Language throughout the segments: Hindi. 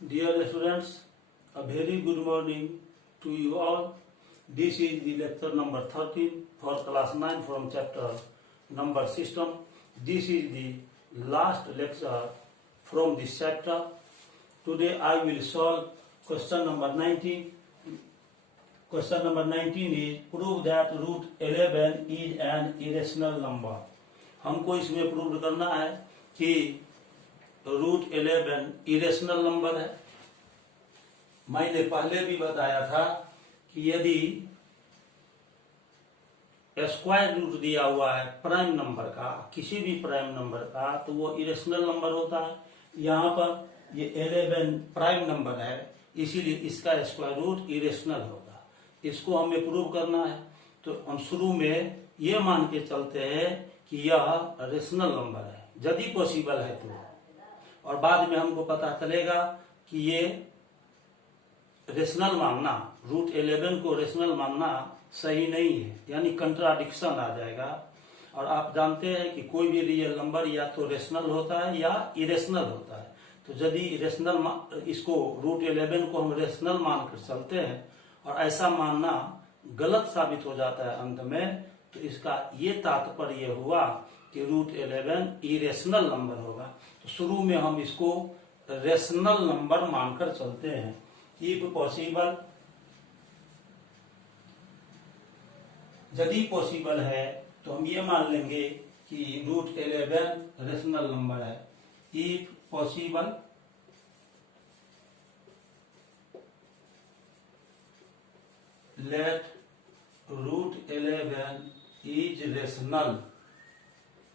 Dear students, a very good morning to you all. This is the lecture number 13 for class 9 from chapter number system. This is the last lecture from this chapter. Today I will solve question number 19. Question number 19 is prove that root 11 is an irrational number. हमको इसमें प्रूव करना है कि रूट 11 इरेशनल नंबर है। मैंने पहले भी बताया था कि यदि स्क्वायर रूट दिया हुआ है प्राइम नंबर का, किसी भी प्राइम नंबर का, तो वो इरेशनल नंबर होता है। यहाँ पर ये 11 प्राइम नंबर है, इसीलिए इसका स्क्वायर रूट इरेशनल होगा। इसको हमें प्रूव करना है, तो हम शुरू में ये मान के चलते हैं कि यह रेशनल नंबर है, यदि पॉसिबल है तो, और बाद में हमको पता चलेगा कि ये रेशनल मानना, रूट 11 को रेशनल मानना सही नहीं है, यानी कंट्राडिक्शन आ जाएगा। और आप जानते हैं कि कोई भी रियल नंबर या तो रेशनल होता है या इरेशनल होता है। तो यदि रेशनल, इसको रूट 11 को हम रेशनल मानकर चलते हैं और ऐसा मानना गलत साबित हो जाता है अंत में, तो इसका ये तात्पर्य हुआ कि रूट 11 इरेशनल नंबर होगा। तो शुरू में हम इसको रेशनल नंबर मानकर चलते हैं। इफ पॉसिबल, यदि पॉसिबल है तो हम ये मान लेंगे कि रूट 11 रेशनल नंबर है। If possible, let root 11 is rational,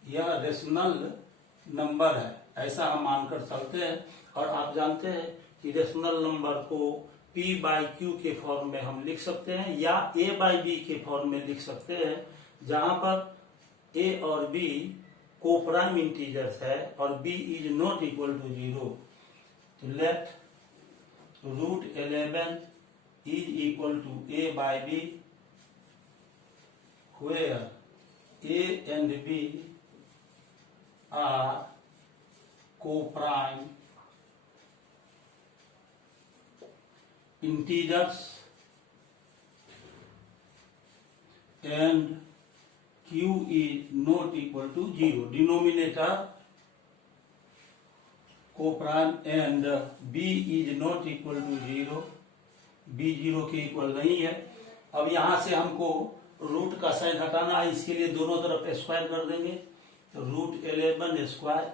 यह रेशनल नंबर है, ऐसा हम मानकर चलते हैं। और आप जानते हैं कि रेशनल नंबर को P बाई Q के फॉर्म में हम लिख सकते हैं या A बाई B के फॉर्म में लिख सकते हैं, जहां पर A और B को प्राइम इंटीजर्स है और B is not equal to 0। तो let root 11 is equal to A by B, where A and B are co-prime integers and Q is not equal to 0. Denominator co-prime and B is not equal to 0. B 0 के इक्वल नहीं है। अब यहां से हमको रूट का साइन हटाना है, इसके लिए दोनों तरफ स्क्वायर कर देंगे। तो root 11 square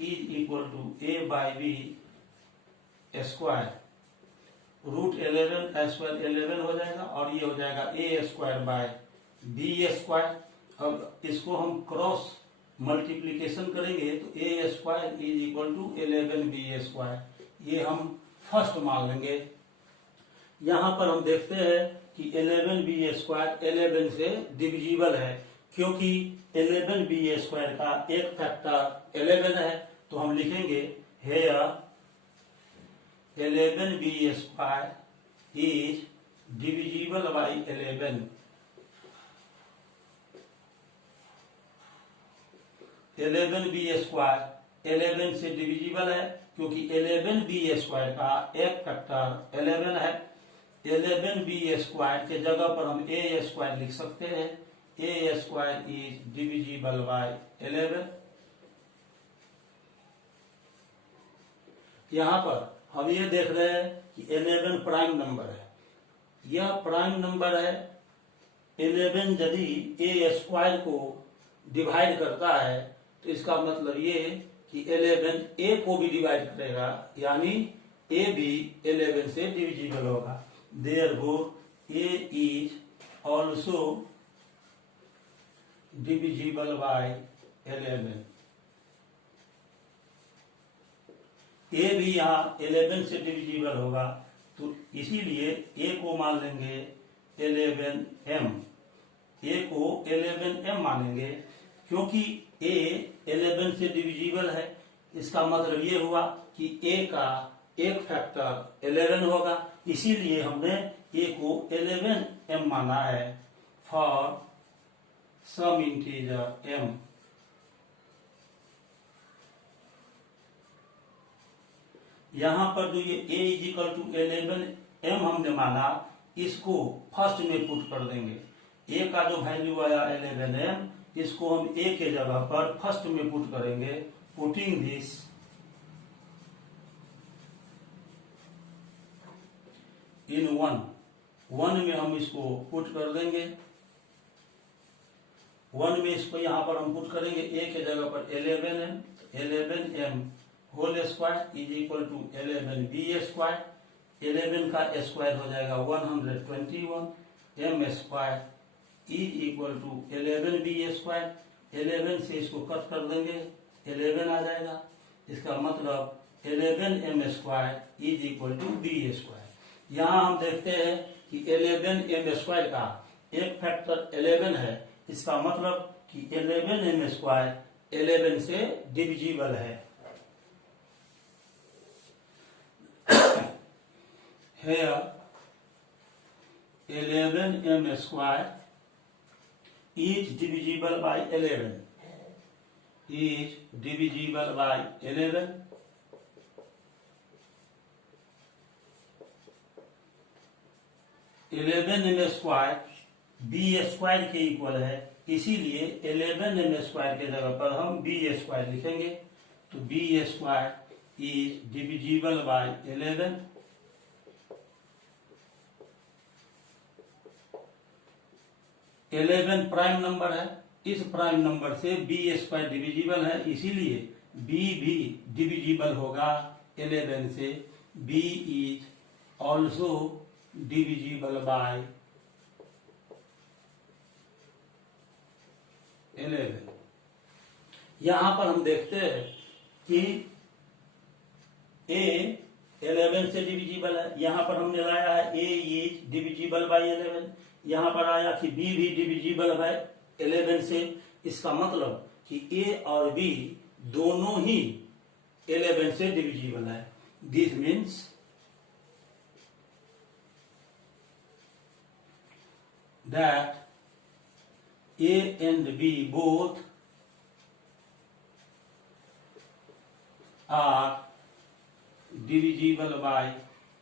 is equal to A by B square. Root 11 square 11 हो जाएगा और ये हो जाएगा A square by B square. अब इसको हम क्रॉस मल्टीप्लीकेशन करेंगे तो A square is equal to 11B square, ये हम फर्स्ट मान लेंगे। यहां पर हम देखते हैं कि 11B स्क्वायर 11 से डिविजिबल है, क्योंकि 11B स्क्वायर का एक फैक्टर 11 है। तो हम लिखेंगे here 11B square is divisible by 11। 11B square 11 से डिविजिबल है, क्योंकि 11B स्क्वायर का एक फैक्टर 11 है। 11B स्क्वायर के जगह पर हम A स्क्वायर लिख सकते हैं। A square is divisible by 11। यहां पर हम ये देख रहे हैं कि 11 प्राइम नंबर है, यह प्राइम नंबर है। 11 यदि A स्क्वायर को डिवाइड करता है तो इसका मतलब ये कि 11 A को भी डिवाइड करेगा, यानी A भी 11 से डिविजिबल होगा। Therefore, A is also divisible by 11। A भी यहाँ 11 से डिविजिबल होगा, तो इसीलिए A को मान लेंगे 11M। A को 11M मानेंगे, क्योंकि A 11 से डिविजिबल है। इसका मतलब ये हुआ कि A का एक फैक्टर 11 होगा, इसीलिए हमने A को 11M माना है फॉर सम इंटीजर M। यहाँ पर जो ये a is equal to 11m हमने माना, इसको फर्स्ट में पुट कर देंगे। a का जो वैल्यू आया 11m, इसको हम a के जगह पर फर्स्ट में पुट करेंगे। पुटिंग दिस इन 1 में हम इसको पुट कर देंगे। 1 में इसको यहाँ पर हम पुट करेंगे, a के जगह पर 11m whole square is equal to 11b square. 11 का स्क्वायर हो जाएगा 121, m square is equal to 11b square. 11 से इसको कट कर देंगे, 11 आ जाएगा। इसका मतलब 11m square is equal to b square. यहाँ हम देखते हैं कि 11m स्क्वायर का एक फैक्टर 11 है, इसका मतलब कि 11m स्क्वायर 11 से डिविजिबल है। Here 11m square is divisible by 11, is divisible by 11। 11m square b square के इक्वल है, इसीलिए 11m स्क्वायर के जगह पर हम b स्क्वायर लिखेंगे। तो b square is divisible by 11। 11 prime number है, इस प्राइम नंबर से b स्क्वायर डिविजिबल है, इसीलिए b भी डिविजिबल होगा 11 से। b is also divisible by 11। यहां पर हम देखते हैं कि a 11 से डिविजिबल है, यहां पर हमने लाया है a इज डिविजिबल बाय 11। यहां पर आया कि b भी डिविजिबल है 11 से, इसका मतलब कि a और b दोनों ही 11 से डिविजिबल है। This means that a and b both are divisible by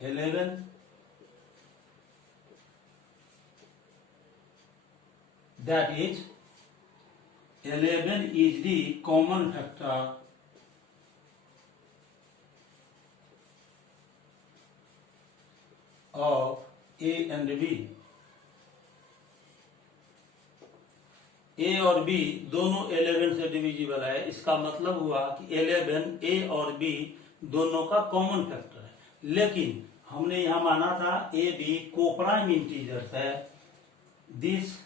11। That is 11 is the common factor of a and b। a और b दोनों 11 से डिविजिबल है, इसका मतलब हुआ कि 11 a और b दोनों का कॉमन फैक्टर है। लेकिन हमने यहां माना था a b कोप्राइम इंटीजर्स है। दिस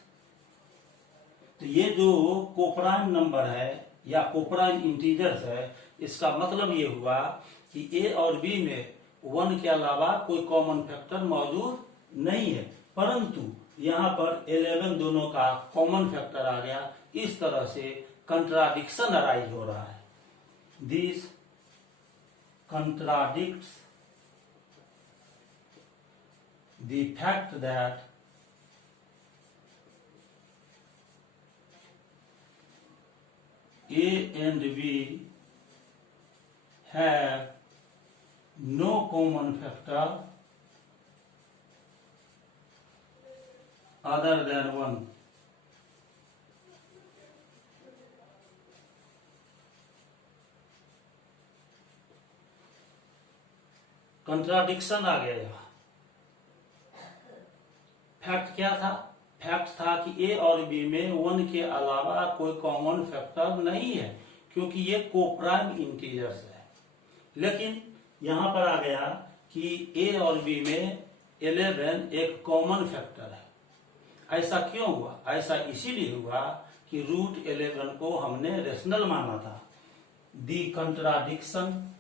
तो ये जो कोप्राइम नंबर है या कोप्राइम इंटीजर्स है, इसका मतलब ये हुआ कि a और b में 1 के अलावा कोई कॉमन फैक्टर मौजूद नहीं है, परंतु यहाँ पर 11 दोनों का कॉमन फैक्टर आ गया। इस तरह से कंट्राडिक्शन अराइज हो रहा है। This contradicts the fact that A and B have no common factor other than 1। Contradiction आ गया यहाँ। फैक्ट क्या था? फैक्ट था कि ए और बी में 1 के अलावा कोई कॉमन फैक्टर नहीं है, क्योंकि ये कोप्राइम इंटीजर्स है। लेकिन यहां पर आ गया कि ए और बी में 11 एक कॉमन फैक्टर है। ऐसा क्यों हुआ? ऐसा इसीलिए हुआ कि रूट 11 को हमने रेशनल माना था। दी contradiction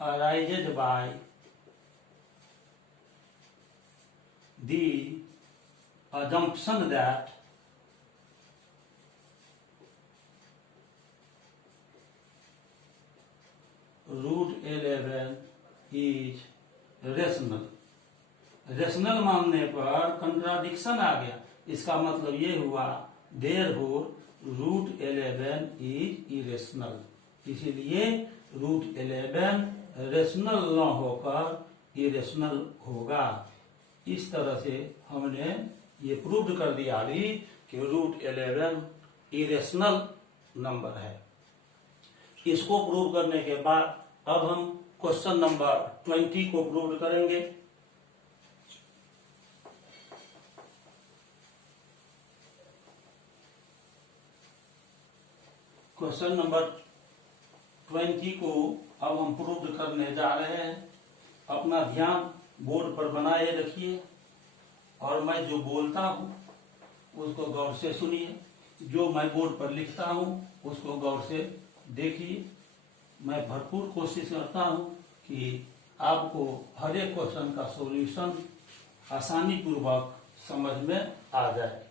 arises by the assumption that root 11 is rational। मानने पर कंट्राडिक्शन आ गया। इसका मतलब ये हुआ therefore रूट 11 इज इरेशनल, इसीलिए रूट 11 रेशनल न होकर इरेशनल होगा। इस तरह से हमने ये प्रूव कर दिया अभी कि रूट 11 इरेशनल नंबर है। इसको प्रूव करने के बाद अब हम क्वेश्चन नंबर 20 को प्रूव करेंगे। क्वेश्चन नंबर 20 को अब हम प्रूव करने जा रहे हैं। अपना ध्यान बोर्ड पर बनाए रखिए और मैं जो बोलता हूँ उसको गौर से सुनिए, जो मैं बोर्ड पर लिखता हूँ उसको गौर से देखिए। मैं भरपूर कोशिश करता हूँ कि आपको हर एक क्वेश्चन का सॉल्यूशन आसानी पूर्वक समझ में आ जाए।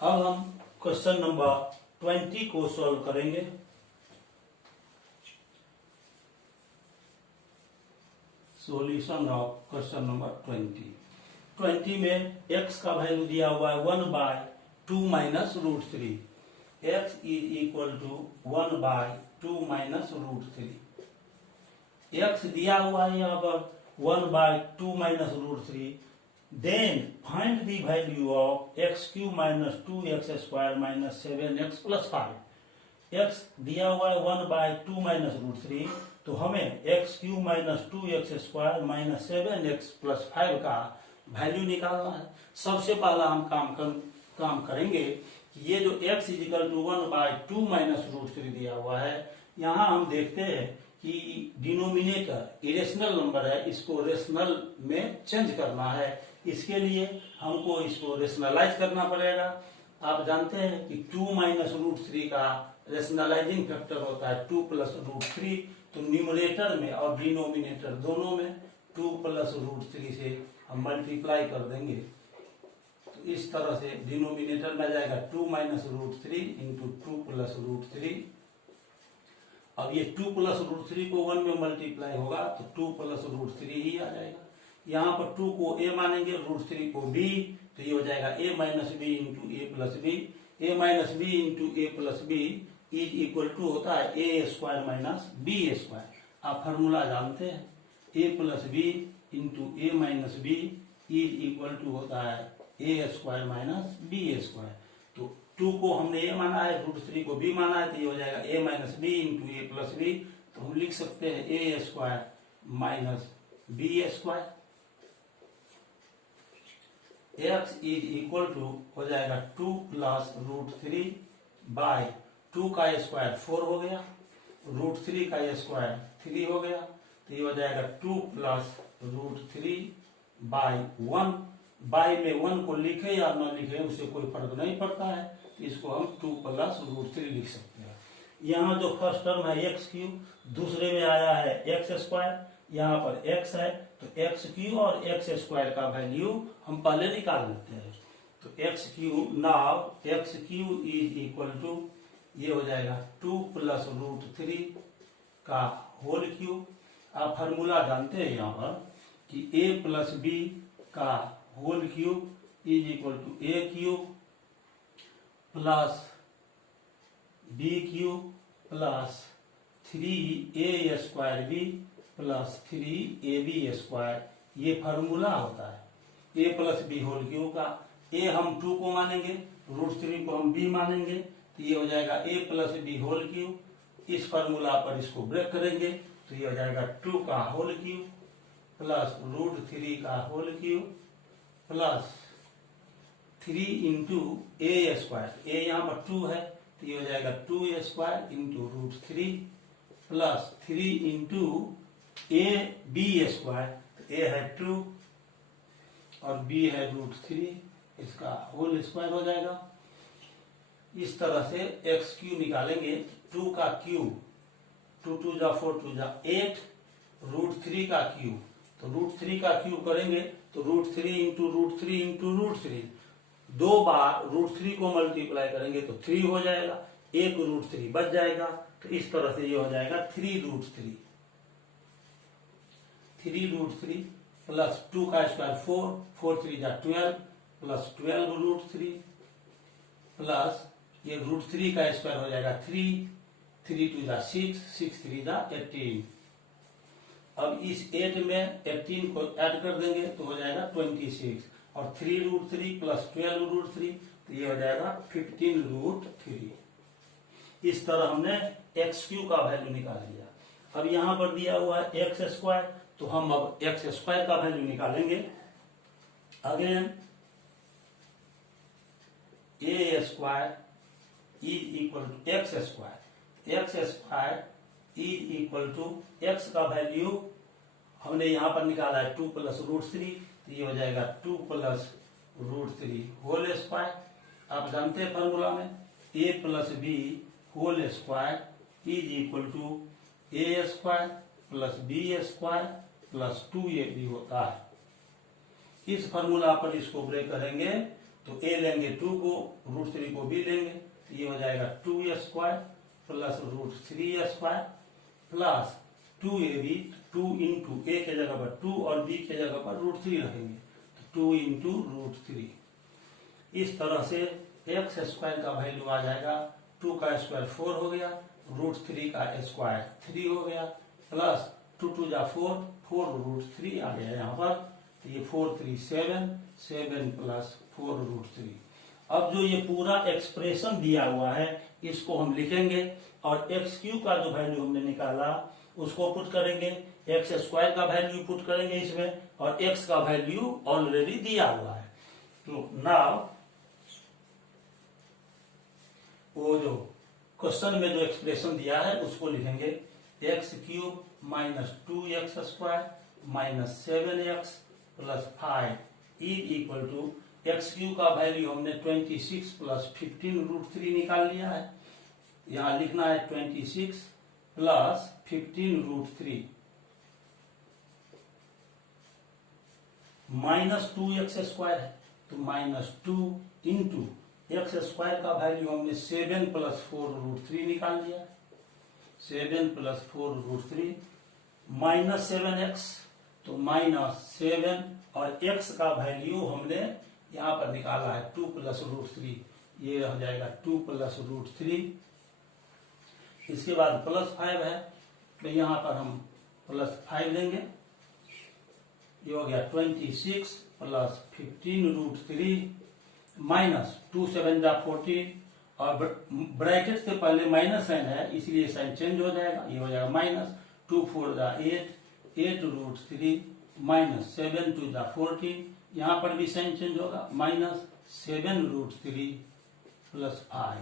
अब हम क्वेश्चन नंबर 20 को सॉल्व करेंगे। सॉल्यूशन ऑफ क्वेश्चन नंबर 20 में x का वैल्यू दिया हुआ है 1/2 minus root 3। x is equal to 1/2 minus root 3। x दिया हुआ है यहाँ पर 1/2 minus root 3। Then find the value of x cube minus 2x square minus 7x plus 5। x दिया हुआ है 1/2 माइनस रूट 3, तो हमें x cube minus 2x square minus 7x plus 5 का वैल्यू निकालना है। सबसे पहला हम काम करेंगे कि ये जो x is equal to 1/2 minus root 3 दिया हुआ है, यहाँ हम देखते हैं कि डिनोमिनेटर इरेशनल नंबर है, इसको रेशनल में चेंज करना है। इसके लिए हमको इसको रेशनलाइज करना पड़ेगा। आप जानते हैं कि 2 माइनस रूट 3 का रेशनलाइजिंग फैक्टर होता है 2 प्लस रूट 3, तो न्यूमरेटर में और डिनोमिनेटर दोनों में 2 प्लस रूट 3 से हम मल्टीप्लाई कर देंगे। तो इस तरह से डिनोमिनेटर में जाएगा 2 minus root 3 into 2 plus root 3। अब ये 2 प्लस रूट 3 को 1 में मल्टीप्लाई होगा तो 2 प्लस रूट 3 ही आ जाएगा। यहाँ पर 2 को a मानेंगे, रूट 3 को b, तो ये हो जाएगा a minus B into A plus b. A minus B into A plus B is equal to होता है ए स्क्वायर माइनस बी स्क्वायर। आप फार्मूला जानते हैं, a plus b into a minus b is equal to होता है ए स्क्वायर माइनस बी स्क्वायर। तो 2 को हमने a माना है, रूट 3 को b माना है, तो ये हो जाएगा a minus B into A plus B. तो हम लिख सकते हैं A square minus B square. x is equal to हो जाएगा 2 प्लस रूट 3 बाय 2 का स्क्वायर 4 हो गया, रूट 3 का स्क्वायर 3 हो गया, तो ये हो जाएगा 2 प्लस रूट 3 बाय 1। बाय में 1 को लिखे या न लिखे उससे कोई फर्क नहीं पड़ता है, तो इसको हम 2 प्लस रूट 3 लिख सकते हैं। यहाँ जो फर्स्ट टर्म है एक्स क्यू, दूसरे में आया है एक्स स्क्वायर, यहाँ पर x है, तो एक्स क्यू और एक्स स्क्वायर का वैल्यू हम पहले निकाल लेते हैं। तो x cube, now x cube is equal to ये हो जाएगा 2 प्लस रूट 3 का होल क्यूब। आप फार्मूला जानते हैं यहाँ पर कि a प्लस बी का whole cube is equal to a cube plus b cube plus 3a square b plus 3ab square, ये फार्मूला होता है। a plus b whole cube का a हम 2 को मानेंगे, रूट 3 को हम b मानेंगे, तो ये हो जाएगा a plus b whole cube. इस फार्मूला पर इसको ब्रेक करेंगे तो ये हो जाएगा 2 का होल क्यूब प्लस रूट 3 का whole cube plus 3 into a square. A यहाँ पर 2 है, तो ये हो जाएगा 2a square into root 3 plus 3 into a b square. तो a है 2 और b है रूट 3, इसका होल स्क्वायर हो जाएगा। इस तरह से एक्स क्यू निकालेंगे, 2 का क्यूब 2 2 जा 4 2 जा 8, रूट 3 का क्यूब, तो रूट 3 का क्यूब करेंगे तो root 3 into root 3 into root 3, 2 बार रूट 3 को मल्टीप्लाई करेंगे तो 3 हो जाएगा, एक रूट 3 बच जाएगा। तो इस तरह से ये हो जाएगा 3 रूट 3 3 रूट 3 प्लस 2 का स्क्वायर 4, 4 3 जा 12 प्लस 12 रूट 3 प्लस ये रूट 3 का स्क्वायर हो जाएगा 3, 3 2 जा 6, 6 3 जा 18। अब इस 8 में 18 को ऐड कर देंगे तो हो जाएगा 26 और 3 रूट 3 प्लस 12 रूट 3 तो ये हो जाएगा 15 रूट 3। इस तरह हमने एक्स क्यू का वैल्यू निकाल लिया। अब यहां पर दिया हुआ है एक्स स्क्वायर, तो हम अब एक्स स्क्वायर का वैल्यू निकालेंगे। Again a square is equal to x square, x square is equal to x का वैल्यू हमने यहां पर निकाला है 2 प्लस रूट 3, तो ये हो जाएगा 2 प्लस रूट 3 होल स्क्वायर। आप जानते हैं फॉर्मूला में a plus b whole square is equal to A square plus b square plus 2ab होता है। इस फॉर्मूला पर इसको ब्रेक करेंगे तो a लेंगे 2 को, रूट 3 को b लेंगे, तो ये हो जाएगा 2a square plus root 3 square plus 2ab, 2 into A के जगह पर 2 और b के जगह पर रूट 3 रखेंगे, तो 2 इंटू रूट 3। इस तरह से एक्स स्क्वायर का वैल्यू आ जाएगा 2 का स्क्वायर 4 हो गया, रूट 3 का स्क्वायर 3 हो गया, प्लस 2 2 जा 4, 4 रूट 3 आ गया यहाँ पर, तो ये 4 3 7, 7 प्लस 4 रूट 3। अब जो ये पूरा एक्सप्रेशन दिया हुआ है इसको हम लिखेंगे और एक्स क्यू का जो वैल्यू हमने निकाला उसको पुट करेंगे, एक्स स्क्वायर का वैल्यू पुट करेंगे इसमें और एक्स का वैल्यू ऑलरेडी दिया हुआ है। तो नाउ वो जो क्वेश्चन में जो एक्सप्रेशन दिया है उसको लिखेंगे x cube minus 2x square minus 7x plus 5 is equal to x cube का वैल्यू हमने 26 प्लस 15 रूट 3 निकाल लिया है। यहां लिखना है 26 plus 15 root 3 minus 2x square है, तो माइनस 2 इंटू एक्स स्क्वायर का वैल्यू हमने 7 प्लस 4 रूट 3 निकाल लिया, 7 प्लस 4 रूट 3 माइनस 7x, तो माइनस 7 और x का वैल्यू हमने यहां पर निकाला है 2 प्लस रूट 3, ये हो जाएगा 2 प्लस रूट 3। इसके बाद प्लस 5 है, तो यहां पर हम प्लस 5 लेंगे, ये हो गया 26 प्लस 15 रूट 3 माइनस 2 7 जा 14 और ब्रैकेट से पहले माइनस साइन है इसलिए साइन चेंज हो जाएगा, ये हो जाएगा माइनस 2 4 जा 8, 8 रूट 3 माइनस 7 2 जा 14, यहां पर भी साइन चेंज होगा, माइनस 7 रूट 3 प्लस 5।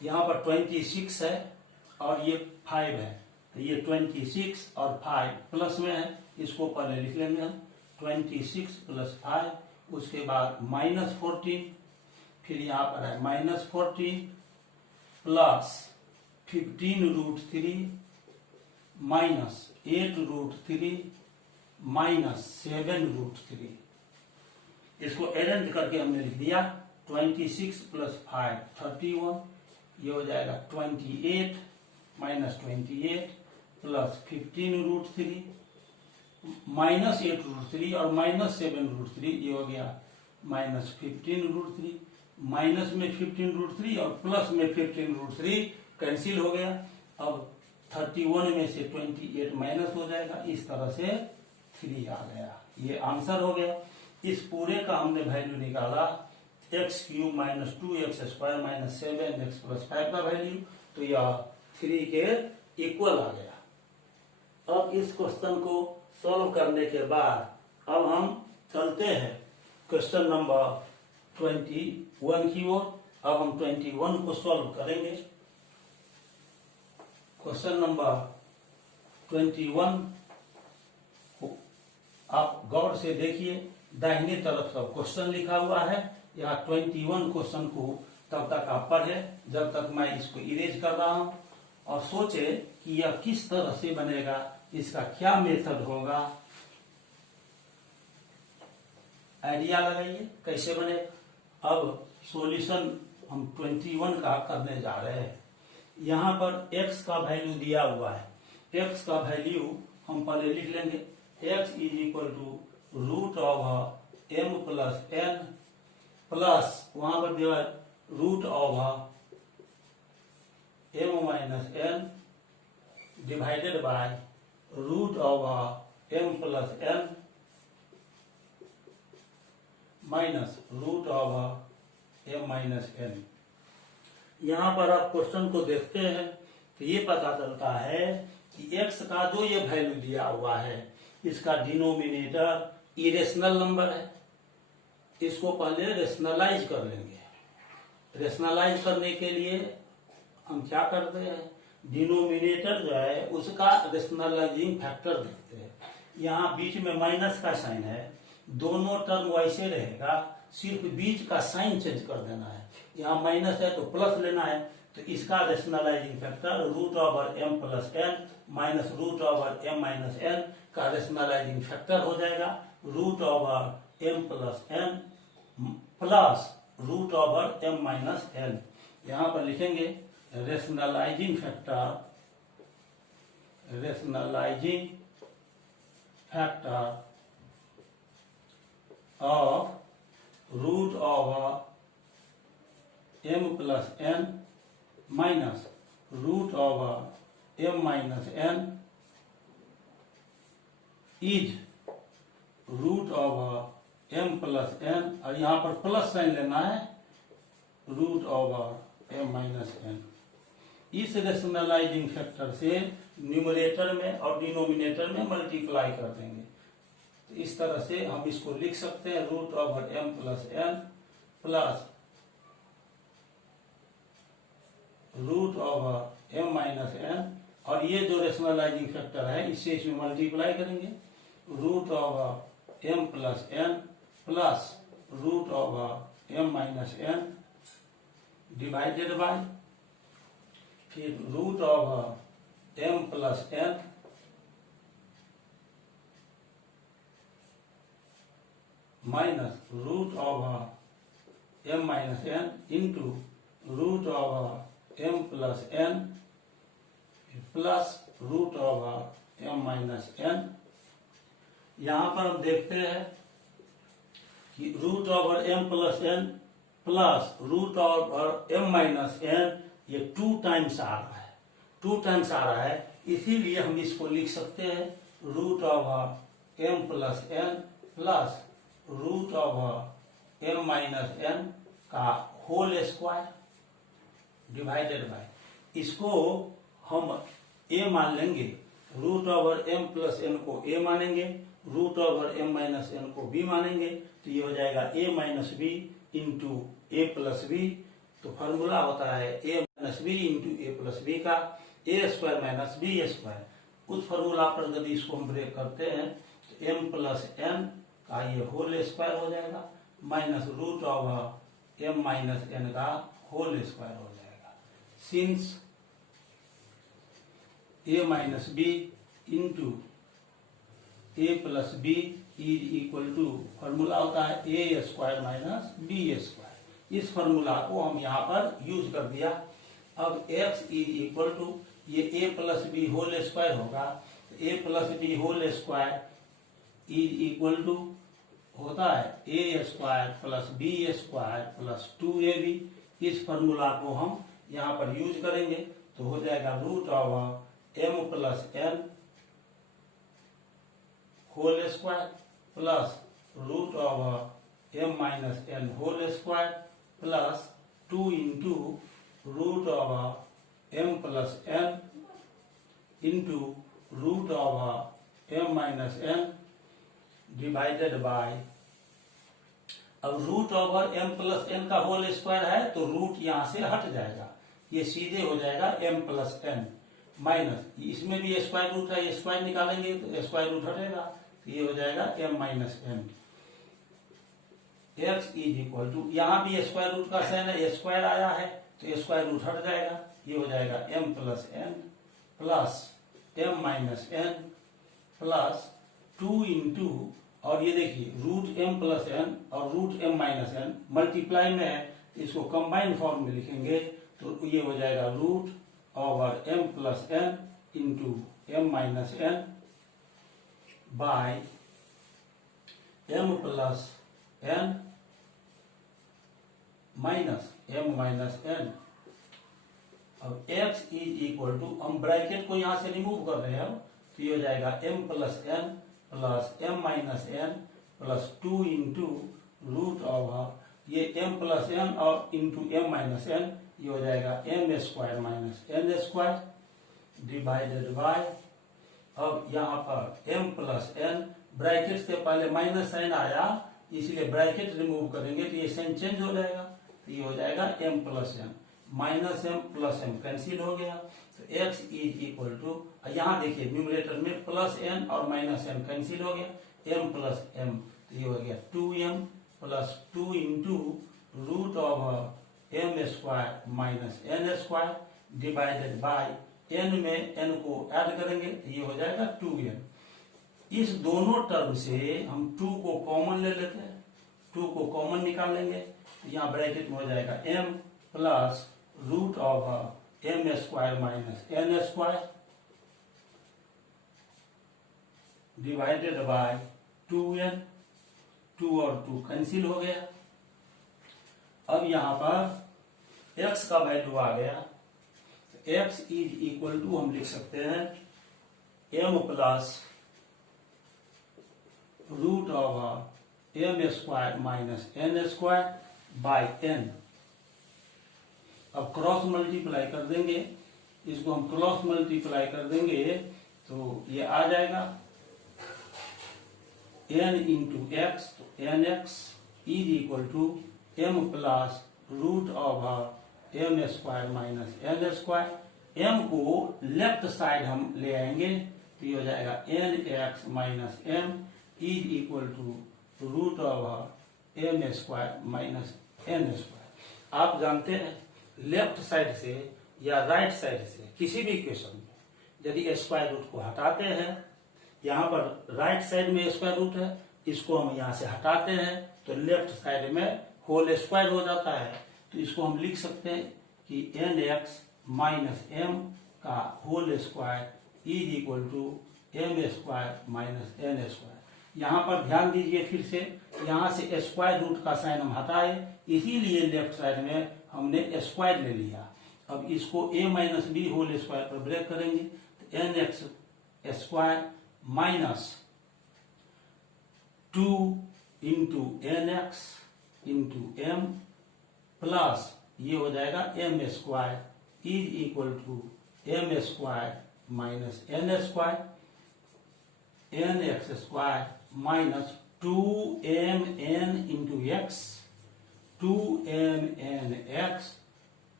यहां पर 26 है और ये 5 है, ये 26 और 5 प्लस में है, इसको पहले लिख लेंगे हम 26 प्लस 5, उसके बाद माइनस 14, फिर यहां पर है minus 14 plus 15 root 3 minus 8 root 3 minus 7 root 3। इसको अरेंज करके हमने लिख दिया 26 प्लस 5 31, ये हो जाएगा 28 minus 28 plus 15 root 3 minus 8 root 3 और माइनस 7 रूट 3, ये हो गया माइनस 15 रूट 3, माइनस में 15 रूट 3 और प्लस में 15 रूट 3 कैंसिल हो गया। अब 31 में से 28 माइनस हो जाएगा, इस तरह से 3 आ गया, ये आंसर हो गया। इस पूरे का हमने वैल्यू निकाला x cube minus 2x square minus 7x plus 5 का वैल्यू, तो यह 3 के इक्वल आ गया। अब इस क्वेश्चन को सॉल्व करने के बाद अब हम चलते हैं क्वेश्चन नंबर 21 की ओर। अब हम 21 को सॉल्व करेंगे। क्वेश्चन नंबर 21 आप गौर से देखिए, दाहिने तरफ सब क्वेश्चन लिखा हुआ है, यहाँ 21 क्वेश्चन को तब तक आप पढ़े जब तक मैं इसको इरेज कर रहा हूं और सोचे कि यह किस तरह से बनेगा, इसका क्या मेथड होगा, आइडिया लगाइए कैसे बने। अब सॉल्यूशन हम 21 का करने जा रहे हैं। यहां पर x का वैल्यू दिया हुआ है, x का वैल्यू हम पहले लिख लेंगे x is equal to root of m plus n plus वहां पर दिया root of m minus n divided by root of m plus n minus root of m minus n। यहां पर आप क्वेश्चन को देखते हैं तो ये पता चलता है कि x का जो ये वैल्यू दिया हुआ है इसका डिनोमिनेटर इरेशनल नंबर है। इसको पहले रेशनलाइज कर लेंगे। रेशनलाइज करने के लिए हम क्या करते हैं, डिनोमिनेटर जो है उसका रेशनलाइजिंग फैक्टर देखते हैं। यहाँ बीच में माइनस का साइन है, दोनों टर्म वैसे रहेगा, सिर्फ बीच का साइन चेंज कर देना है। यहाँ माइनस है तो प्लस लेना है, तो इसका rationalising factor root over m plus n minus root over m minus n का रेशनलाइजिंग फैक्टर हो जाएगा root over m plus n plus root over m minus n। यहाँ पर लिखेंगे rationalising factor of root over m plus n minus root over m minus n is root over m plus n, और यहां पर प्लस साइन लेना है root over m minus n। इस रेशनलाइजिंग फैक्टर से न्यूमरेटर में और डिनोमिनेटर में मल्टीप्लाई कर देंगे। तो इस तरह से हम इसको लिख सकते हैं root over m plus n plus root over m minus n, और ये जो रेशनलाइजिंग फैक्टर है इससे इसमें मल्टीप्लाई करेंगे root over m plus n plus root over m minus n divided by फिर root over m plus n minus root over m minus n into root over m plus n plus root over m minus n। यहां पर हम देखते हैं कि root over m plus n plus root over m minus n ये 2 टाइम्स आ रहा है, 2 टाइम्स आ रहा है, इसीलिए हम इसको लिख सकते हैं root over m plus n plus root over m minus n का होल स्क्वायर डिवाइडेड बाय, इसको हम a मान लेंगे, root over m plus n को a मानेंगे, root over m minus n को b मानेंगे, तो ये हो जाएगा a minus B into A plus B. तो फॉर्मूला होता है a minus B into A plus b का a square minus B square. उस फॉर्मूला पर यदि इसको हम ब्रेक करते हैं तो m प्लस n का ये होल स्क्वायर हो जाएगा minus root over m minus n का होल स्क्वायर हो जाएगा। Since a minus B into A plus B is equal to, formula होता है ए स्क्वायर माइनस बी स्क्वायर। इस फॉर्मूला को हम यहाँ पर यूज कर दिया। अब x इज इक्वल टू ये a plus b whole square होगा, a plus b whole square is equal to होता है ए square plus b square plus 2ab। इस फॉर्मूला को हम यहाँ पर यूज करेंगे तो हो जाएगा root over m plus n whole square plus root over m minus n whole square plus 2 into root over m plus n into root over m minus n divided by, अब root over m plus n का होल स्क्वायर है तो रूट यहां से हट जाएगा, ये सीधे हो जाएगा m प्लस n माइनस, इसमें भी स्क्वायर रूट है, स्क्वायर निकालेंगे तो स्क्वायर रूट हटेगा, तो ये हो जाएगा m minus n। x is equal to, यहाँ भी स्क्वायर रूट का साइन है, स्क्वायर आया है तो स्क्वायर रूट हट जाएगा, ये हो जाएगा m plus n plus m minus n plus 2 into, और ये देखिए रूट m प्लस n और root m minus n multiply में है, इसको कंबाइन फॉर्म में लिखेंगे तो ये हो जाएगा root over m plus n into m minus n by m plus n minus m minus n। अब x इज इक्वल टू, हम ब्रैकेट को यहां से रिमूव कर रहे हैं, तो ये हो जाएगा m plus n plus m minus n plus 2 into root of ये m प्लस n और इंटू m माइनस n, ये हो जाएगा m square minus n square divided by, अब यहाँ पर m प्लस n, ब्रैकेट से पहले माइनस साइन आया इसलिए ब्रैकेट रिमूव करेंगे तो ये साइन चेंज हो जाएगा, तो ये हो जाएगा m plus n, minus m plus m cancel हो गया, तो x इज इक्वल टू, यहाँ देखिए न्यूमरेटर में प्लस n और माइनस m कैंसिल हो गया, m प्लस m, तो ये हो गया 2m plus 2 into root of m square minus n square divided by n में n को ऐड करेंगे तो ये हो जाएगा 2n। इस दोनों टर्म से हम 2 को कॉमन ले लेते हैं, 2 को कॉमन निकाल लेंगे तो यहाँ ब्रैकेट में हो जाएगा m plus root of m square minus n square divided by 2n, 2 और 2 कैंसिल हो गया। अब यहाँ पर x का वैल्यू आ गया, तो x इज इक्वल टू हम लिख सकते हैं m plus root of m square minus n square by n। अब क्रॉस मल्टीप्लाई कर देंगे, इसको हम क्रॉस मल्टीप्लाई कर देंगे तो ये आ जाएगा n इंटू एक्स, तो n x is equal to m plus root of m square minus n square. m को लेफ्ट साइड हम ले आएंगे तो ये हो जाएगा n x minus m is equal to root of m square minus n square. आप जानते हैं लेफ्ट साइड से या राइट साइड से किसी भी इक्वेशन में यदि स्क्वायर रूट को हटाते हैं, यहाँ पर राइट साइड में स्क्वायर रूट है, इसको हम यहाँ से हटाते हैं तो लेफ्ट साइड में होल स्क्वायर हो जाता है, तो इसको हम लिख सकते हैं कि एन एक्स माइनस एम का whole square is equal to m square minus n square. यहाँ पर ध्यान दीजिए फिर से, यहाँ से स्क्वायर रूट का साइन हम हटाए इसीलिए लेफ्ट साइड में हमने स्क्वायर ले लिया। अब इसको a minus b whole square पर ब्रेक करेंगे तो n x square minus 2 into n x into m plus ये हो जाएगा m square is equal to m square minus n square, n x square minus 2mn into x, 2mn x,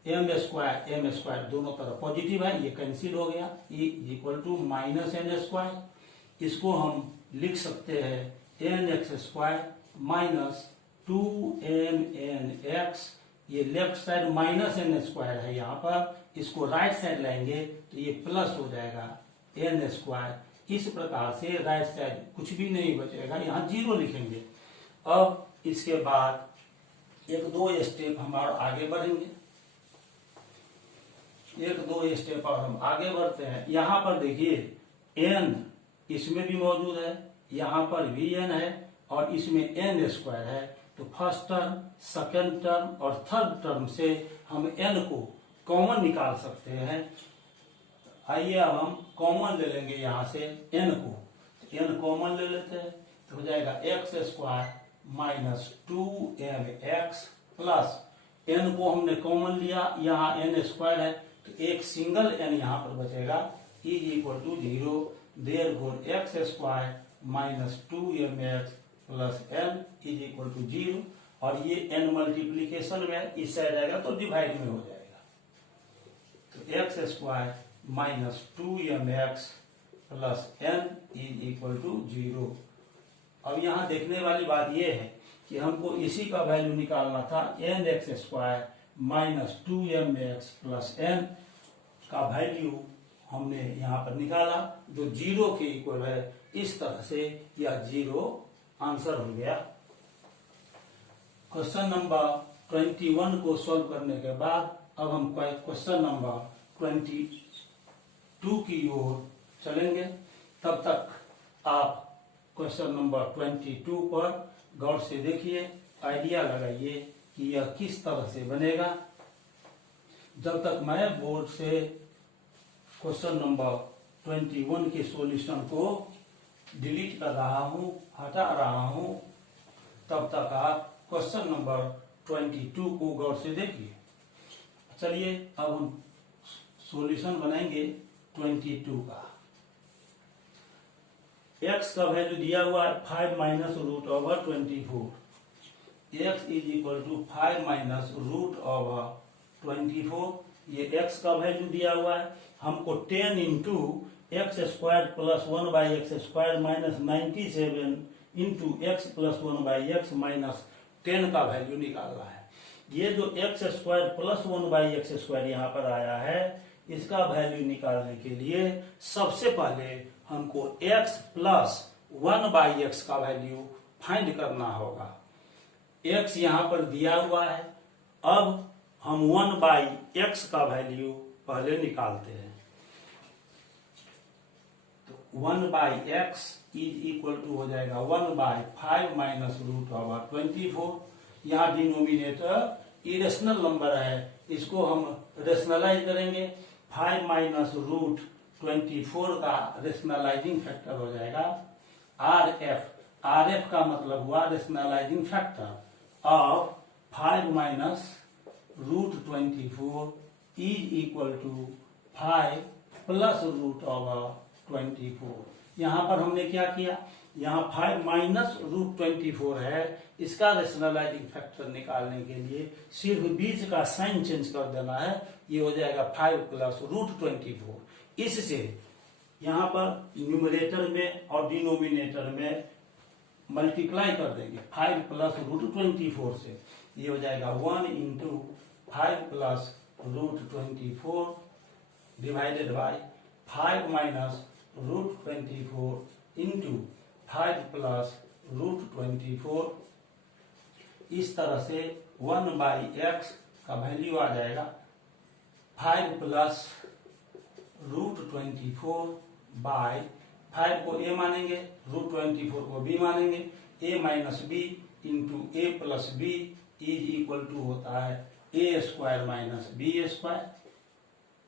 m square दोनों तरफ पॉजिटिव है ये कैंसिल हो गया, is equal to minus n square. इसको हम लिख सकते हैं n x square minus 2mn x, ये left side minus n square है यहाँ पर, इसको राइट साइड लाएंगे तो ये प्लस हो जाएगा एन स्क्वायर। इस प्रकार से राइट साइड कुछ भी नहीं बचेगा, यहाँ 0 लिखेंगे। अब इसके बाद एक दो स्टेप हम और आगे बढ़ेंगे, एक दो स्टेप और हम आगे बढ़ते हैं। यहाँ पर देखिए n इसमें भी मौजूद है, यहाँ पर भी n है और इसमें n स्क्वायर है, तो फर्स्ट टर्म, सेकेंड टर्म और थर्ड टर्म से हम n को कॉमन निकाल सकते हैं। आइए अब हम कॉमन ले लेंगे यहाँ से n को, तो n कॉमन ले लेते हैं तो हो जाएगा x square minus 2mx plus n को हमने कॉमन लिया, यहाँ n स्क्वायर है तो एक सिंगल n यहाँ पर बचेगा is equal to 0, therefore x square minus 2mx plus n is equal to 0, और ये n मल्टीप्लीकेशन में इस साइड आएगा तो डिवाइड में हो जाएगा, तो x square minus 2mx plus n is equal to 0। अब यहाँ देखने वाली बात यह है कि हमको इसी का वैल्यू निकालना था, n x square minus 2mx plus n का वैल्यू हमने यहाँ पर निकाला जो 0 के इक्वल है। इस तरह से यह 0 आंसर हो गया। क्वेश्चन नंबर 21 को सॉल्व करने के बाद अब हम क्वेश्चन नंबर 22 की ओर चलेंगे। तब तक आप क्वेश्चन नंबर 22 पर गौर से देखिए, आइडिया लगाइए कि यह किस तरह से बनेगा। जब तक मैं बोर्ड से क्वेश्चन नंबर 21 के सॉल्यूशन को डिलीट कर रहा हूं, हटा रहा हूं, तब तक आप क्वेश्चन नंबर 22 को गौर से देखिए। चलिए अब हम सॉल्यूशन बनाएंगे 22 का। x का वैल्यू दिया हुआ है 5 minus root over 24। x is equal to 5 minus root over 24। ये x का वैल्यू दिया हुआ है, हमको 10 into x square plus 1 by x square minus 97 into x plus 1 by x minus 10 का वैल्यू निकालना है। ये जो x square plus 1 by x square यहाँ पर आया है, इसका वैल्यू निकालने के लिए सबसे पहले हमको x प्लस 1 बाई एक्स का वैल्यू फाइंड करना होगा। x यहाँ पर दिया हुआ है, अब हम 1 बाई एक्स का वैल्यू पहले निकालते हैं। तो 1 by x is equal to हो जाएगा 1 बाई 5 माइनस रूट ओवर 24। यहाँ डिनोमिनेटर इरेशनल नंबर है, इसको हम रेशनलाइज करेंगे। 5 माइनस रूट 24 का रेशनलाइजिंग फैक्टर हो जाएगा RF। RF का मतलब हुआ rationalising factor of 5 minus root 24 is equal to 5 plus root over 24। यहाँ पर हमने क्या किया, यहाँ 5 माइनस रूट 24 है, इसका रेशनलाइजिंग फैक्टर निकालने के लिए सिर्फ बीच का साइन चेंज कर देना है। ये हो जाएगा 5 प्लस रूट 24। इससे यहाँ पर न्यूमरेटर में और डिनोमिनेटर में मल्टीप्लाई कर देंगे 5 प्लस रूट 24 से। ये हो जाएगा 1 into 5 plus root 24 divided by 5 minus root 24 into 5 plus root 24। इस तरह से 1 बाई एक्स का वैल्यू आ जाएगा 5 प्लस रूट 24 बाई 5 को a मानेंगे, रूट 24 को b मानेंगे। a minus B into A plus B is equal to होता है ए square minus B square.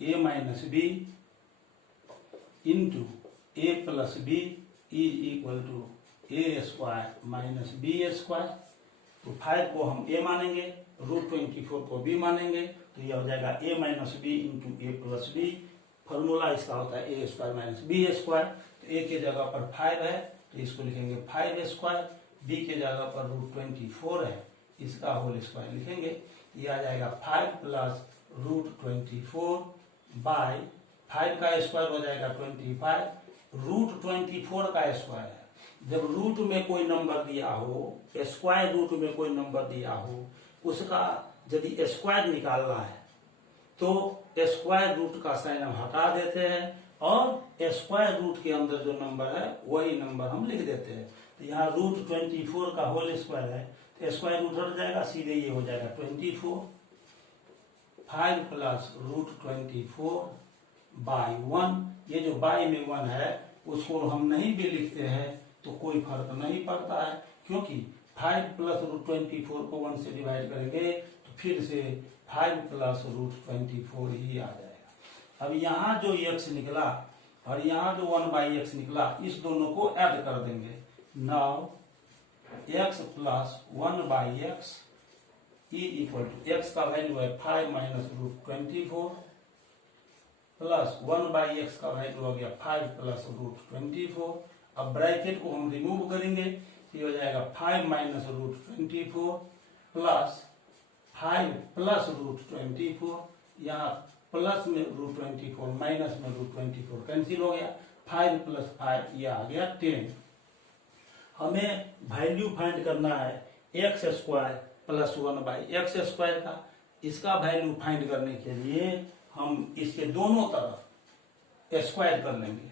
a minus B into A plus B is equal to A square minus B square. तो 5 को हम a मानेंगे, रूट 24 को b मानेंगे, तो यह हो जाएगा a minus B into A plus b. Formula इसका होता है ए स्क्वायर माइनस बी स्क्वायर। तो a के जगह पर 5 है तो इसको लिखेंगे 5 स्क्वायर, b के जगह पर रूट 24 है, इसका होल स्क्वायर लिखेंगे। ये आ जाएगा 5 प्लस रूट 24 बाई 5 का स्क्वायर हो जाएगा 25, रूट 24 का स्क्वायर है। जब रूट में कोई नंबर दिया हो, स्क्वायर रूट में कोई नंबर दिया हो, उसका यदि स्क्वायर निकालना है तो स्क्वायर रूट का साइन हम हटा देते हैं और स्क्वायर रूट के अंदर जो नंबर है वही नंबर हम लिख देते हैं। तो यहाँ रूट 24 का होल स्क्वायर है तो स्क्वायर रूट हट जाएगा, सीधे ये हो जाएगा 24। 5 प्लस रूट 24 बाई 1, ये जो बाई में 1 है उसको हम नहीं भी लिखते हैं तो कोई फर्क नहीं पड़ता है, क्योंकि 5 प्लस रूट 24 को 1 से डिवाइड करेंगे तो फिर से 5 प्लस रूट 24 ही आ जाएगा। अब यहाँ जो x निकला और यहाँ जो 1 बाई एक्स निकला, इस दोनों को ऐड कर देंगे। Now x plus 1 by x is equal to x का वैल्यू है 5 minus root 24 plus 1 by x का वैल्यू हो गया 5 प्लस रूट 24। अब ब्रैकेट को हम रिमूव करेंगे, ये हो जाएगा 5 minus root 24 plus 5 plus root 24। यहाँ प्लस में रूट 24 माइनस में रूट 24 कैंसिल हो गया। 5 प्लस 5 ये आ गया 10। हमें वैल्यू फाइंड करना है x square plus 1 by x square का। इसका वैल्यू फाइंड करने के लिए हम इसके दोनों तरफ स्क्वायर कर लेंगे।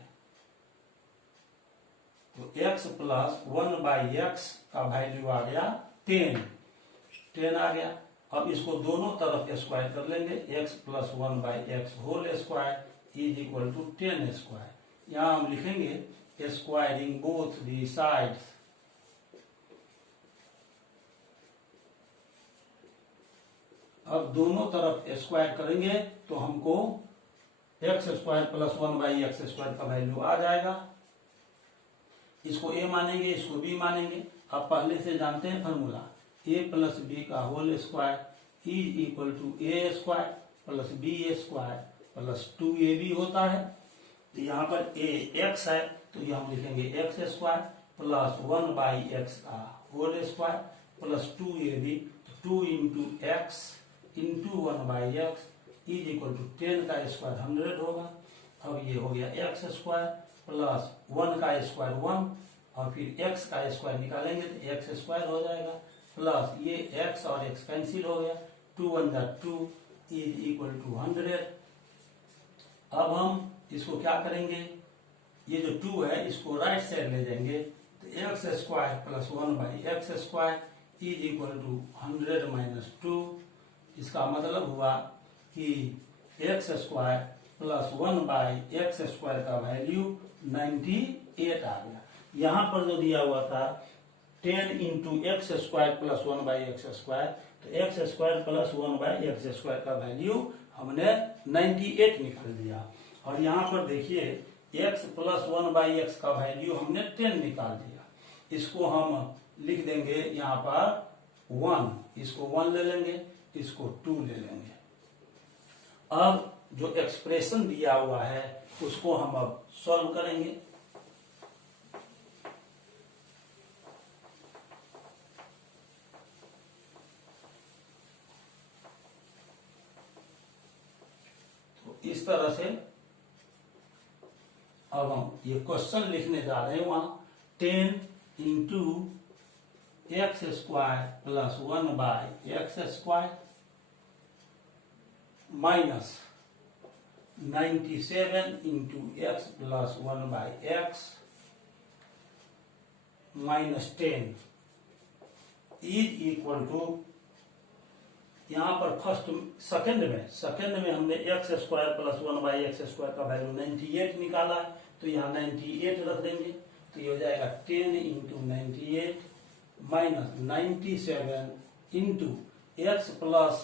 तो x प्लस 1 बाई एक्स का वैल्यू आ गया 10 आ गया। अब इसको दोनों तरफ स्क्वायर कर लेंगे। x plus 1 by x whole square is equal to 10 square. यहाँ हम लिखेंगे स्क्वायरिंग बोथ दी साइड्स। अब दोनों तरफ स्क्वायर करेंगे तो हमको एक्स स्क्वायर प्लस 1/x² का वैल्यू आ जाएगा। इसको a मानेंगे, इसको b मानेंगे। अब पहले से जानते हैं फॉर्मूला, a प्लस बी का whole square is equal to a square plus b² plus 2ab होता है। तो यहाँ पर a x है तो ये हम लिखेंगे x स्क्वायर प्लस 1/x का whole square plus 2ab, 2 into x into 1/x is equal to 10 का स्क्वायर 100 होगा। अब ये हो गया एक्स स्क्वायर प्लस 1 का स्क्वायर 1 और फिर x का स्क्वायर निकालेंगे तो x स्क्वायर हो जाएगा प्लस ये x और x कैंसिल हो गया, 2 1 जा 2 इज इक्वल टू 100। अब हम इसको क्या करेंगे, ये जो 2 है इसको राइट साइड ले जाएंगे तो x square plus 1/x² is equal to 100 minus 2। इसका मतलब हुआ कि एक्स स्क्वायर प्लस 1/x² का वैल्यू 98 आ गया। यहाँ पर जो दिया हुआ था 10 into x square plus 1/x², तो एक्स स्क्वायर प्लस 1/x² का वैल्यू हमने 98 निकाल दिया। और यहाँ पर देखिए x प्लस 1/x का वैल्यू हमने 10 निकाल दिया। इसको हम लिख देंगे यहाँ पर 1, इसको 1 ले लेंगे, इसको 2 ले लेंगे। अब जो एक्सप्रेशन दिया हुआ है उसको हम अब सॉल्व करेंगे। तो इस तरह से अब हम ये क्वेश्चन लिखने जा रहे हैं। वहां 10 into x square plus 1/x² minus 97 into x plus 1/x minus 10 is equal to, यहाँ पर सेकंड में हमने एक्स स्क्वायर प्लस 1/x² का वैल्यू 98 निकाला है तो यहाँ 98 रख देंगे तो ये हो जाएगा 10 into 98 minus 97 into x plus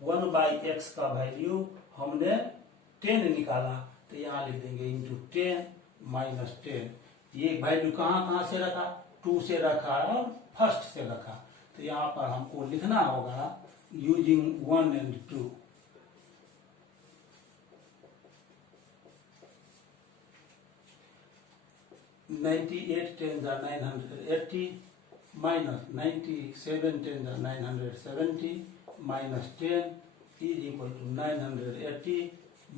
1/x का वैल्यू हमने 10 निकाला तो यहाँ लिख देंगे इंटू 10 माइनस 10। ये वैल्यू कहाँ से रखा, 2 से रखा और फर्स्ट से रखा। तो यहाँ पर हमको लिखना होगा using 1 and 2। (98 10 980 minus 97 10 970 minus 10 is equal to 980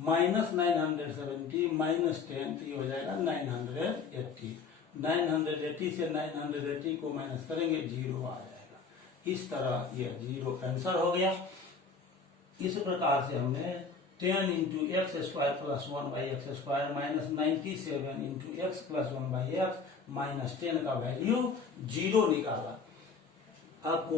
minus 970 minus 10 तो ये हो जाएगा 980। 980 से 980 को माइनस करेंगे 0 आ जाएगा। इस तरह ये 0 आंसर हो गया। इस प्रकार से हमने 10 into x square plus 1/x² minus 97 into x plus 1/x minus 10 का वैल्यू 0 निकाला। आपको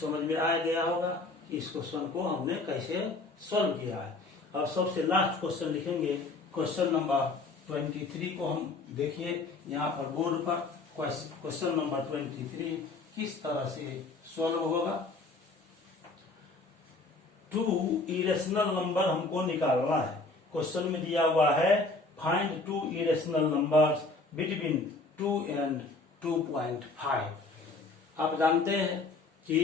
समझ में आ गया होगा कि इस क्वेश्चन को हमने कैसे सॉल्व किया है। अब सबसे लास्ट क्वेश्चन लिखेंगे, क्वेश्चन नंबर 23 को हम देखिए यहाँ पर बोर्ड पर। क्वेश्चन नंबर 23 किस तरह से सॉल्व होगा। 2 इरेशनल नंबर हमको निकालना है। क्वेश्चन में दिया हुआ है find 2 irrational numbers between 2 and 2.5। आप जानते हैं कि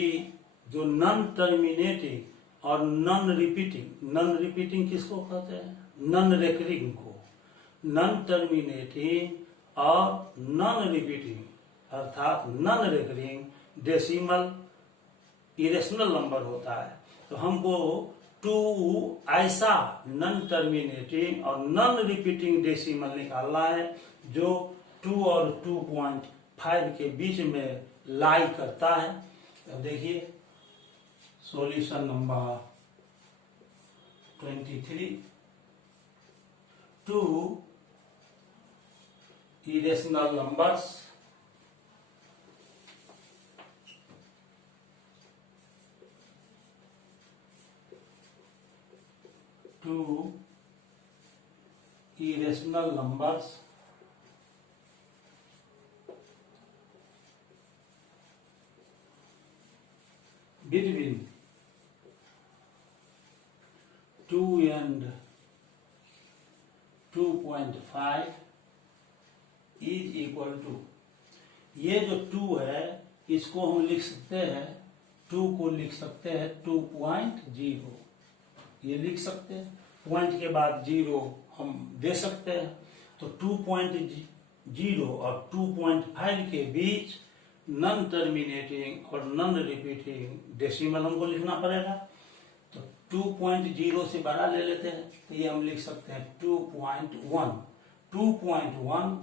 जो नॉन टर्मिनेटिंग और नॉन रिपीटिंग किसको कहते हैं, नॉन रेकरिंग को। नॉन टर्मिनेटिंग और नॉन रिपीटिंग अर्थात non recurring decimal irrational number होता है। तो हमको 2 ऐसा नॉन टर्मिनेटिंग और नॉन रिपीटिंग डेसिमल निकालना है जो 2 और 2.5 के बीच में लाई करता है। अब देखिए solution number 23। 2 irrational numbers between 2 and 2.5 is equal to, ये जो 2 है इसको हम लिख सकते हैं, 2 को लिख सकते हैं 2.0, ये लिख सकते हैं, पॉइंट के बाद 0 हम दे सकते हैं। तो 2.0 और 2.5 के बीच नॉन टर्मिनेटिंग और नॉन रिपीटिंग डेसिमल हमको लिखना पड़ेगा। तो 2.0 से बड़ा ले लेते हैं, तो ये हम लिख सकते हैं 2.1। 2.1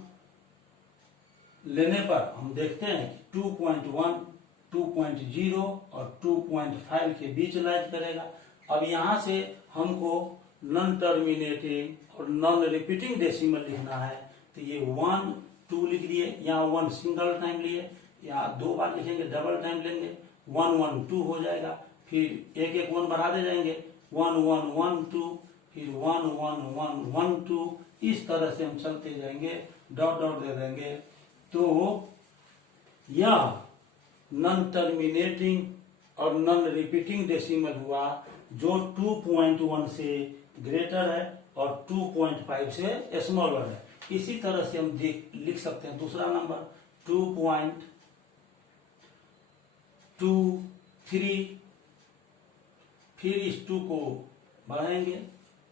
लेने पर हम देखते हैं कि 2.1, 2.0 और 2.5 के बीच लाइज करेगा। अब यहां से हमको नॉन टर्मिनेटिंग और नॉन रिपीटिंग डेसिमल लिखना है, तो ये 1, 2 लिख लिए, यहाँ 1 सिंगल टाइम लिए, यहाँ 2 बार लिखेंगे, डबल टाइम लेंगे, 1 1 2 हो जाएगा, फिर एक एक 1 बढ़ाते जाएंगे, 1 1 1 2, फिर 1 1 1 1 2, इस तरह से हम चलते जाएंगे, डॉट डॉट दे देंगे। तो यह नॉन टर्मिनेटिंग और नॉन रिपीटिंग डेसिमल हुआ जो 2.1 से ग्रेटर है और 2.5 से स्मॉलर है। इसी तरह से हम लिख सकते हैं दूसरा नंबर 2.23, फिर इस 2 को बढ़ाएंगे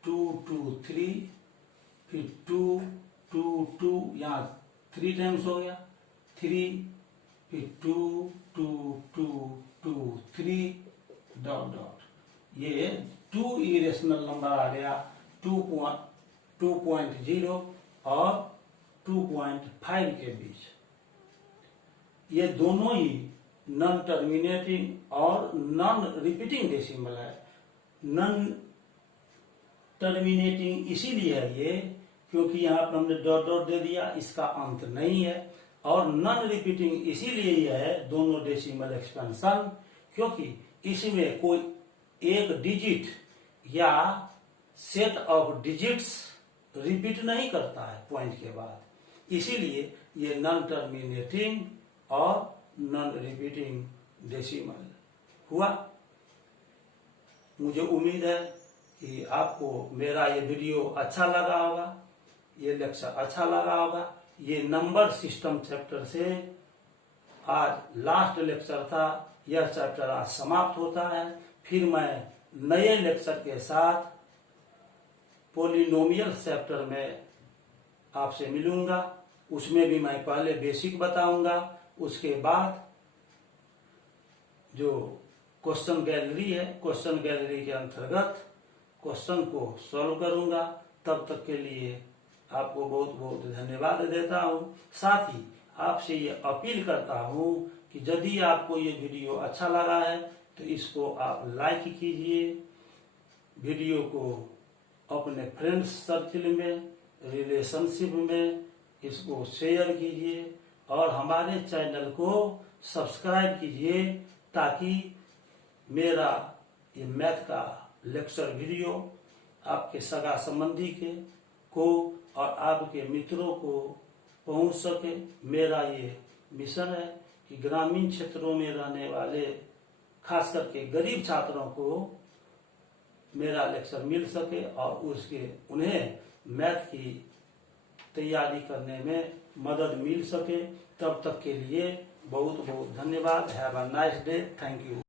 2 2 3, फिर 2 2 2, यहाँ 3 टाइम्स हो गया, 3, फिर 2 2 2 2 3 डॉट डॉट, ये 2 इरेशनल नंबर आ गया 2.0 और 2.5 के बीच। ये दोनों ही नॉन टर्मिनेटिंग और नॉन रिपीटिंग डेसिमल है। नॉन टर्मिनेटिंग इसीलिए है ये क्योंकि यहाँ पर हमने डॉट डॉट दे दिया, इसका अंत नहीं है, और नॉन रिपीटिंग इसीलिए यह है दोनों डेसिमल एक्सपेंशन क्योंकि इसमें कोई एक डिजिट या सेट ऑफ डिजिट्स रिपीट नहीं करता है पॉइंट के बाद, इसीलिए ये नॉन टर्मिनेटिंग और नॉन रिपीटिंग डेसिमल हुआ। मुझे उम्मीद है कि आपको मेरा ये वीडियो अच्छा लगा होगा, ये लेक्चर अच्छा लगा होगा। ये नंबर सिस्टम चैप्टर से आज लास्ट लेक्चर था, यह चैप्टर आज समाप्त होता है। फिर मैं नए लेक्चर के साथ पॉलिनोमियल चैप्टर में आपसे मिलूंगा, उसमें भी मैं पहले बेसिक बताऊंगा, उसके बाद जो क्वेश्चन गैलरी है, क्वेश्चन गैलरी के अंतर्गत क्वेश्चन को सॉल्व करूंगा। तब तक के लिए आपको बहुत बहुत धन्यवाद देता हूं। साथ ही आपसे ये अपील करता हूं कि यदि आपको ये वीडियो अच्छा लगा है तो इसको आप लाइक कीजिए, वीडियो को अपने फ्रेंड्स सर्किल में, रिलेशनशिप में इसको शेयर कीजिए और हमारे चैनल को सब्सक्राइब कीजिए ताकि मेरा ये मैथ का लेक्चर वीडियो आपके सगा संबंधी को और आपके मित्रों को पहुंच सके। मेरा ये मिशन है कि ग्रामीण क्षेत्रों में रहने वाले खास करके गरीब छात्रों को मेरा लेक्चर मिल सके और उन्हें मैथ की तैयारी करने में मदद मिल सके। तब तक के लिए बहुत बहुत धन्यवाद। Have a nice day. Thank you.